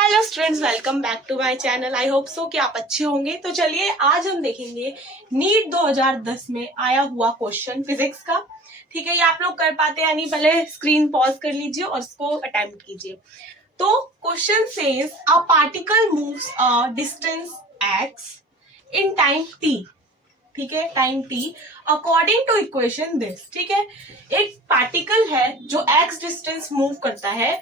Hello students, welcome back to my channel. I hope so कि आप अच्छे होंगे। तो चलिए आज हम देखेंगे नीट 2010 में आया हुआ क्वेश्चन फिजिक्स का। ठीक है, ये आप लोग कर पाते हैं नहीं, पहले स्क्रीन पॉज कर लीजिए और इसको अटेम्प्ट कीजिए। तो question says a particle moves a distance x in time t। ठीक है, time t according to equation this. ठीक है, एक पार्टिकल है जो x डिस्टेंस मूव करता है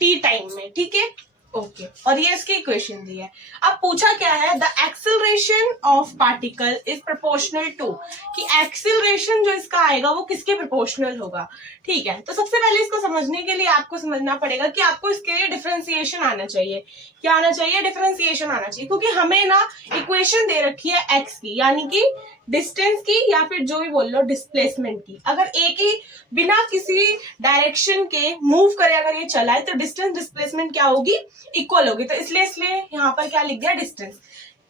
t टाइम में। ठीक है, ओके और ये इसकी इक्वेशन दी है। अब पूछा क्या है, the acceleration of particle is proportional to, कि एक्सेलरेशन जो इसका आएगा वो किसके प्रोपोर्शनल होगा। ठीक है, तो सबसे पहले इसको समझने के लिए आपको समझना पड़ेगा कि आपको इसके लिए डिफरेंशिएशन आना चाहिए। क्या आना चाहिए? डिफरेंशिएशन आना चाहिए, क्योंकि हमें ना इक्वेशन दे रखी है एक्स की, यानी कि डिस्टेंस की या फिर जो भी बोल लो डिस्प्लेसमेंट की। अगर एक ही बिना किसी डायरेक्शन के मूव करे अगर ये चला है तो डिस्टेंस डिस्प्लेसमेंट क्या होगी? इक्वल होगी। तो इसलिए यहाँ पर क्या लिख दिया? डिस्टेंस।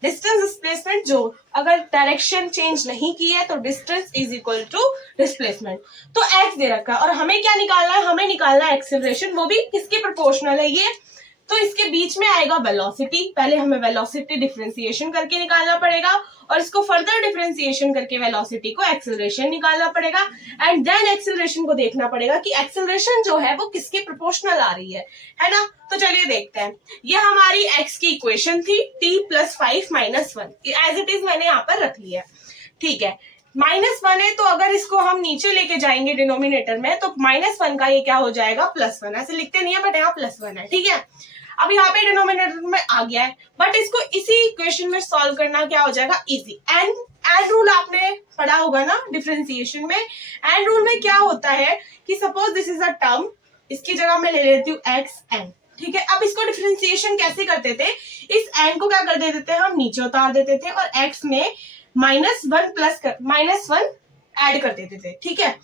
डिस्टेंस डिस्प्लेसमेंट जो अगर डायरेक्शन चेंज नहीं की है तो distance is equal to displacement. तो एक्स दे रखा है और हमें क्या निकालना है? हमें निकालना है एक्सेलरेशन, वो भी किसके प्रोपोर्शनल है ये? तो इसके बीच में आएगा वेलोसिटी। पहले हमें वेलोसिटी डिफरेंशिएशन करके निकालना पड़ेगा और इसको फर्दर डिफरेंशिएशन करके वेलोसिटी को एक्सेलरेशन निकालना पड़ेगा एंड देन एक्सेलरेशन को देखना पड़ेगा कि एक्सेलरेशन जो है वो किसके प्रोपोर्शनल आ रही है ना। तो चलिए देखते हैं। ये हमारी x की इक्वेशन थी, t + 5 - 1 एज इट इज मैंने यहाँ पर रख लिया है। ठीक है, -1 है तो अगर इसको हम नीचे लेके जाएंगे डिनोमिनेटर में तो -1 का ये क्या हो जाएगा? +1। ऐसे लिखते नहीं है बट यहाँ +1 है। ठीक है, अब यहाँ पे डिनोमिनेटर में आ गया है, बट इसको इसी इक्वेशन में सॉल्व करना क्या हो जाएगा? इजी। एंड रूल आपने पढ़ा होगा ना डिफरेंशिएशन में। एंड रूल में क्या होता है कि suppose this is a term, इसकी जगह मैं ले लेती हूँ एक्स एन। ठीक है, अब इसको डिफरेंशिएशन कैसे करते थे? इस एन को क्या कर देते थे? हम नीचे उतार देते थे और एक्स में -1 ऐड कर देते थे। ठीक है,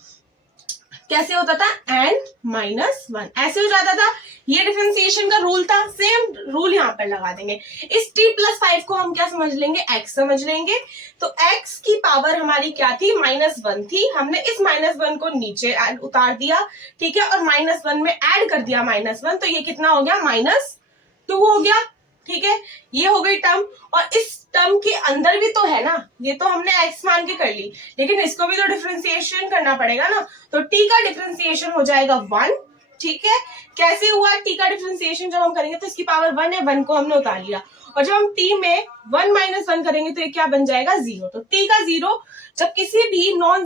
कैसे होता था? n-1 ऐसे हो जाता था। ये डिफरेंशिएशन का रूल था। सेम रूल यहाँ पर लगा देंगे। इस t + 5 को हम क्या समझ लेंगे? x समझ लेंगे। तो x की पावर हमारी क्या थी? -1 थी। हमने इस -1 को नीचे उतार दिया। ठीक है, और -1 में ऐड कर दिया -1, तो ये कितना हो गया? -2 हो गया। ठीक है, ये हो गई टर्म। और इस टर्म के अंदर भी तो है ना, ये तो हमने x मान के कर ली, लेकिन इसको भी तो डिफरेंशिएशन करना पड़ेगा ना। तो t का डिफरेंशिएशन हो जाएगा 1। ठीक है, कैसे हुआ t का डिफरेंशिएशन? जब हम करेंगे तो इसकी पावर 1 है, 1 को हमने उतार लिया और जब हम t में 1 - 1 करेंगे तो ये क्या बन जाएगा? 0। तो t का 0, जब किसी भी नॉन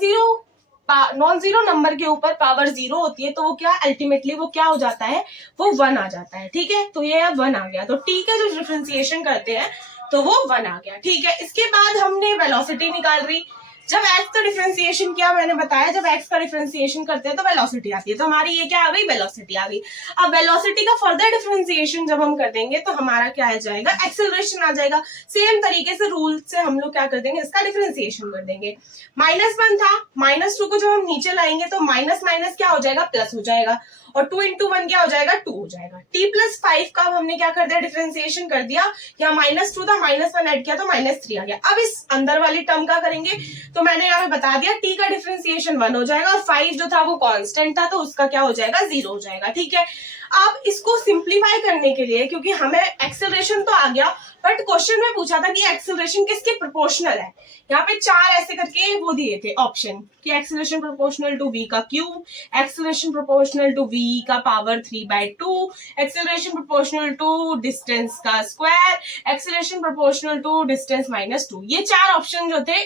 जीरो नंबर के ऊपर पावर 0 होती है तो वो क्या अल्टीमेटली वो क्या हो जाता है? वो 1 आ जाता है। ठीक है, तो ये अब 1 आ गया। तो t का जो डिफरेंशिएशन करते हैं तो वो 1 आ गया। ठीक है, इसके बाद हमने वेलोसिटी निकाल रही। जब x का डिफरेंशिएशन किया, मैंने बताया जब x का डिफरेंशिएशन करते हैं तो वेलोसिटी आती है। तो हमारी ये क्या आ गई? वेलोसिटी आ गई। अब वेलोसिटी का फर्दर डिफरेंशिएशन जब हम कर देंगे तो हमारा क्या आ जाएगा? एक्सेलरेशन आ जाएगा। सेम तरीके से रूल से हम लोग क्या कर देंगे? इसका डिफरेंशिएशन कर देंगे। -1 था, -2 को जब हम नीचे लाएंगे तो माइनस माइनस क्या हो जाएगा? प्लस हो जाएगा और 2 × 1 क्या हो जाएगा? 2 हो जाएगा। t + 5 का हमने क्या कर दिया? डिफरेंशिएशन कर दिया। यहाँ -2 था, -1 ऐड किया तो -3 आ गया। अब इस अंदर वाली टर्म का करेंगे तो मैंने यहाँ पे बता दिया t का डिफरेंशिएशन 1 हो जाएगा और 5 जो था वो कांस्टेंट था तो उसका क्या हो जाएगा? 0 हो जाएगा। ठीक है, अब इसको सिंप्लीफाई करने के लिए, क्योंकि हमें एक्सेलरेशन तो आ गया बट क्वेश्चन में पूछा था कि एक्सेलरेशन किसके प्रोपोर्शनल है। यहाँ पे 4 ऐसे करके वो दिए थे ऑप्शन कि एक्सेलरेशन प्रोपोर्शनल टू v का cube, acceleration proportional to v का power 3/2, acceleration proportional to distance का square, acceleration proportional to distance -2। ये 4 ऑप्शन जो थे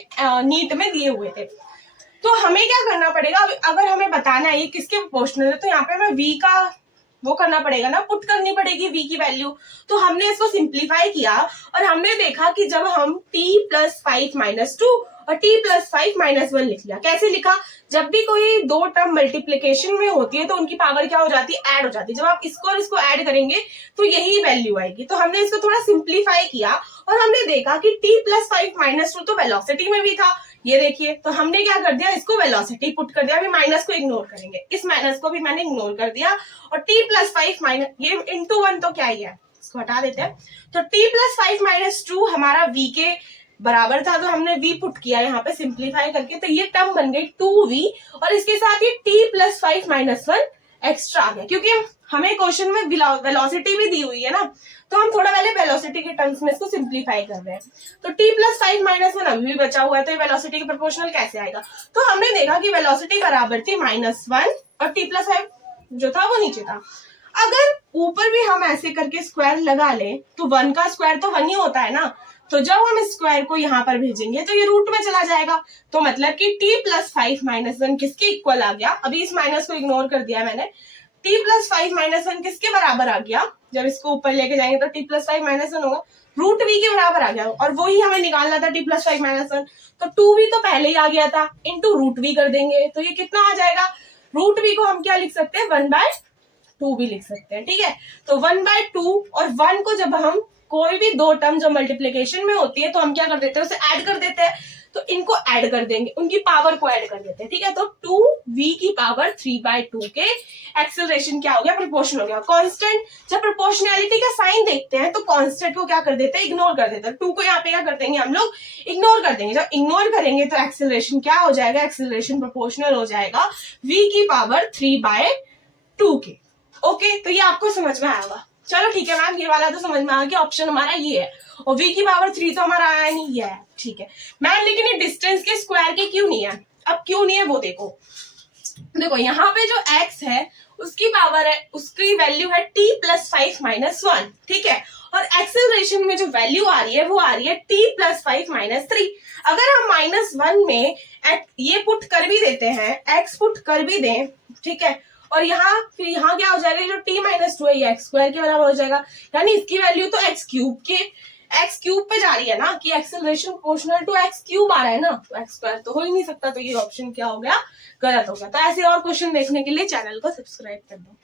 नीट में दिए हुए थे। तो हमें क्या करना पड़ेगा? अगर हमें बताना है ये किसके प्रोपोर्शनल है तो यहाँ पे हमें v का वो करना पड़ेगा ना, पुट करनी पड़ेगी v की वैल्यू। तो हमने इसको सिंप्लीफाई किया और हमने देखा कि जब हम t + 5 - 2 और t + 5 - 1 लिख लिया। कैसे लिखा? जब भी कोई दो टर्म मल्टीप्लीकेशन में होती है तो उनकी पावर क्या हो जाती है? ऐड हो जाती है। जब आप इसको और इसको ऐड करेंगे तो यही वैल्यू आएगी। तो हमने इसको थोड़ा सिंप्लीफाई किया और हमने देखा कि t + 5 - 2 तो वेलोसिटी में भी था। ये देखिए, तो हमने क्या कर दिया? इसको वेलोसिटी पुट कर दिया। अभी माइनस को इग्नोर करेंगे, इस माइनस को भी मैंने इग्नोर कर दिया और t + 5 ये × 1 तो क्या ही है, इसको हटा देते हैं। तो t + 5 - 2 हमारा v के बराबर था तो हमने v पुट किया यहाँ पे सिंप्लीफाई करके, तो ये टर्म बन गई 2v और इसके साथ ये t + 5 - 1 एक्स्ट्रा आ गया, क्योंकि हमें क्वेश्चन में वेलोसिटी भी दी हुई है ना, तो हम थोड़ा पहले वेलोसिटी के टर्म्स में इसको सिंप्लीफाई कर रहे हैं। तो t प्लस 5 माइनस 1 अभी भी बचा हुआ है, तो वेलोसिटी के प्रोपोर्शनल कैसे आएगा? तो हमने देखा कि वेलोसिटी बराबर थी -1 और t प्लस 5 जो था वो नीचे था। अगर ऊपर भी हम ऐसे करके स्क्वायर लगा ले तो 1 का स्क्वायर तो 1 ही होता है ना, तो जब हम स्क्वायर को यहाँ पर भेजेंगे तो ये रूट में चला जाएगा। तो मतलब कि t प्लस 5 माइनस 1 किसके इक्वल आ गया? अभी इस माइनस को इग्नोर कर दिया मैंने। t प्लस 5 माइनस 1 किसके बराबर आ गया? जब इसको ऊपर लेके जाएंगे तो t प्लस 5 माइनस 1 होगा, रूट v के बराबर आ गया, और वही हमें निकालना था t प्लस 5 माइनस 1। तो 2v तो पहले ही आ गया था, इंटू रूट v कर देंगे तो ये कितना आ जाएगा? रूट v को हम क्या लिख सकते हैं? 1/2 भी लिख सकते हैं, ठीक है। तो 1/2 और 1 को जब हम कोई भी दो टर्म जो मल्टीप्लिकेशन में होती है तो हम क्या कर देते हैं? उसे ऐड कर देते हैं। तो इनको ऐड कर देंगे, उनकी पावर को ऐड कर देते हैं, ठीक है। तो 2v की पावर 3/2 के एक्सेलरेशन क्या हो गया? प्रोपोर्शन हो गया। कांस्टेंट, जब प्रोपोर्शनैलिटी का साइन देखते हैं तो कांस्टेंट को क्या कर देते हैं? इग्नोर कर देते हैं। 2 को यहाँ पे क्या कर देंगे हम लोग? इग्नोर कर देंगे। जब इग्नोर करेंगे तो एक्सेलरेशन क्या हो जाएगा? एक्सेलरेशन प्रोपोर्शनल हो जाएगा v की पावर 3/2 के। ओके, तो ये आपको समझ में आएगा। चलो ठीक है मैम, ये वाला तो समझ में आ गया, ऑप्शन हमारा ये है, और v की पावर 3 तो हमारा आया नहीं, ये है, ठीक है मैम। लेकिन ये डिस्टेंस के स्क्वायर के क्यों नहीं है? अब क्यों नहीं है वो देखो। देखो यहाँ पे जो x है उसकी पावर है, उसकी वैल्यू है t प्लस 5 माइनस 1, ठीक है। और एक्सेलरेशन में जो वैल्यू आ रही है वो आ रही है t प्लस 5 माइनस 3। अगर हम -1 में ये पुट कर भी देते हैं, x पुट कर भी दें, ठीक है, और यहाँ फिर यहाँ क्या हो जाएगा? जो t माइनस 2 है ये x स्क्वायर के बराबर हो जाएगा, यानी इसकी वैल्यू तो x क्यूब पे जा रही है ना, कि acceleration proportional to x cube आ रहा है ना, तो x स्क्वायर तो हो ही नहीं सकता। तो ये ऑप्शन क्या हो गया? गलत हो गया। तो ऐसे और क्वेश्चन देखने के लिए चैनल को सब्सक्राइब कर दो।